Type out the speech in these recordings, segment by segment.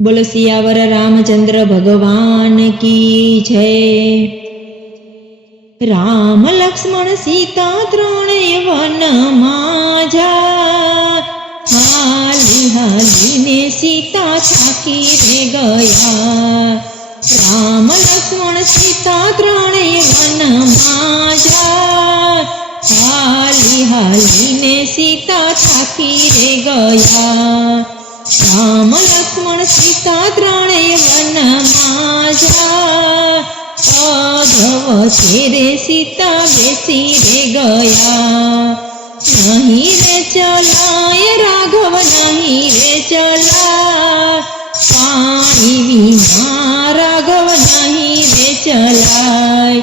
बोल सियावर रामचंद्र भगवान की जय। राम लक्ष्मण सीता त्रणेय वનમાં જા। हाली हाली ने सीता थाकी रे गया। राम लक्ष्मण सीता त्रणेय वનમાં જા। हाली हाली ने सीता थाकी रे गया। राम लक्ष्मण सीता त्रणेय वનમાં જા। अधव रे सीता बेसी रे गया। नहीं रे चलाय राघव नहीं रे चलाय। पानी विना राघव नहीं रे चलाय।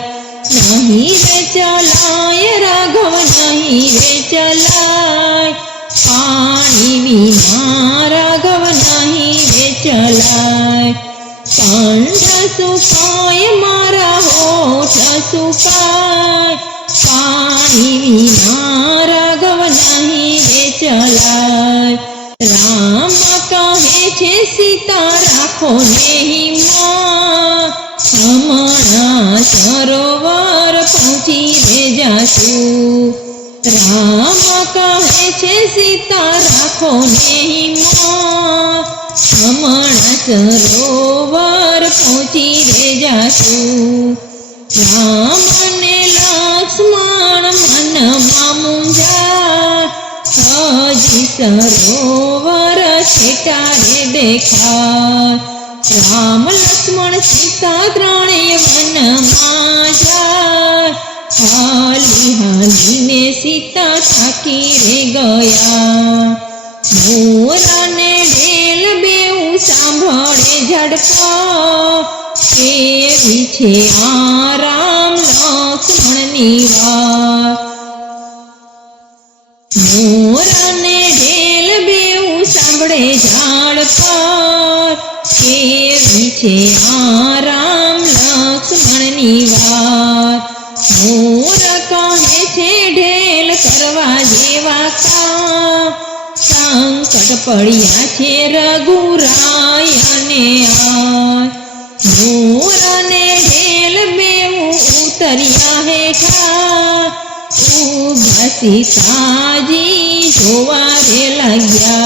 नहीं रे चलाय राघव नहीं रे चलाय। पानी विना राघव नहीं रे चलाय। कंठ सुखाय मारा होठ सुखाय। पानी विना राघव नहीं रे चलाय। राम कहे छे सीता राखो नेहीमां। हमणां सरोवर पहुंची रे जाशु। राम कहे छे सीता राखो नेहीमां। हमणां सरोवर पहुंची रे जाशु। राम ने लक्ष्मण मनमा मूंझा। हजी सरोवर छेटा रे देखा। राम लक्ष्मण सीता त्रणेय वનમાં જા। हाली हाली ने सीता थाकी रे गया। मोर ने ढेल बेऊ सांभळे झड़का। केवी छे आ राम लक्ष्मणनी वात। मोर ने ढेल बेऊ सांभळे झड़का। केवी छे आ राम लक्ष्मणनी वात। मोर कहे छे ढेल करवा जेवा काम। संकट पड़्या छे रघुरायने आज। मोर ने ढेल बेऊ उतर्या हेठा। ऊभा सीताजी जोवा रे लाग्या।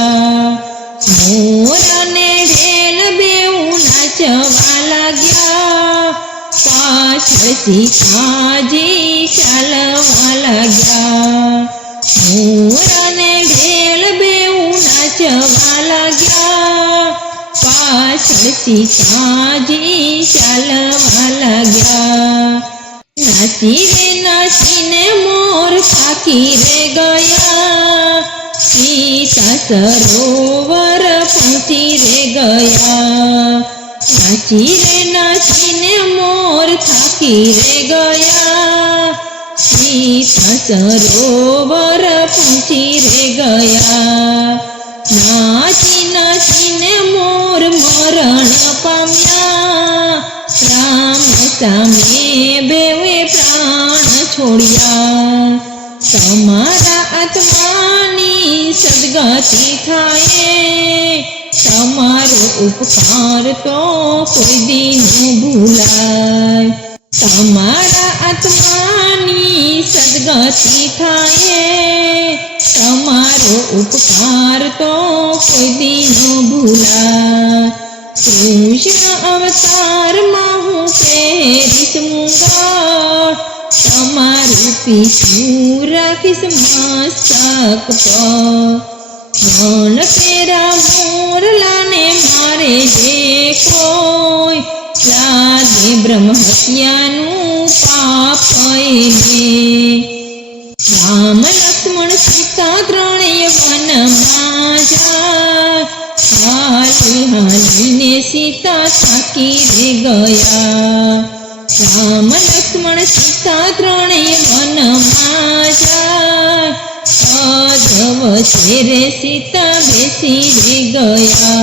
मोर ने ढेल बेऊ नाचवा लाग्या। पाछळ सीताजी चालवा लाग्या। मोर ने ढेल बेऊ नाचवा लाग्या। पाछळ सीताजी चालवा लाग्या। नाची रे नाचीने मोर थाकी रे गया। सीता सरोवर पहुंची रे गया। नाची रे नाचीने मोर थाकी रे गया। सीता सरोवर पहुंची रे गया। नाची नाचीने मोर मरण पाम्या। राम सामे बेवे प्राण छोड़्या। तमारा आत्मानी सदगति थाये। तमारो उपकार तो कोई दी न भूलाय। तमारा आत्मानी सदगति थाये। तमारो उपकार तो कोई दी न भूलाय। कृष्ण अवतार माहू पेरिस मुंगा। तमारू पीछू राखीश मस्तक पर। मन तेरा मोरलाने मारे जे कोई। लागे ब्रह्म हत्यानु पाप एने। राम लक्ष्मण सीता त्रणेय वનમાં જા। हाली हाली ने सीता थाकी रे गया। राम लक्ष्मण सीता त्रणेय वનમાં જા। अधव रे सीता बेसी रे गया।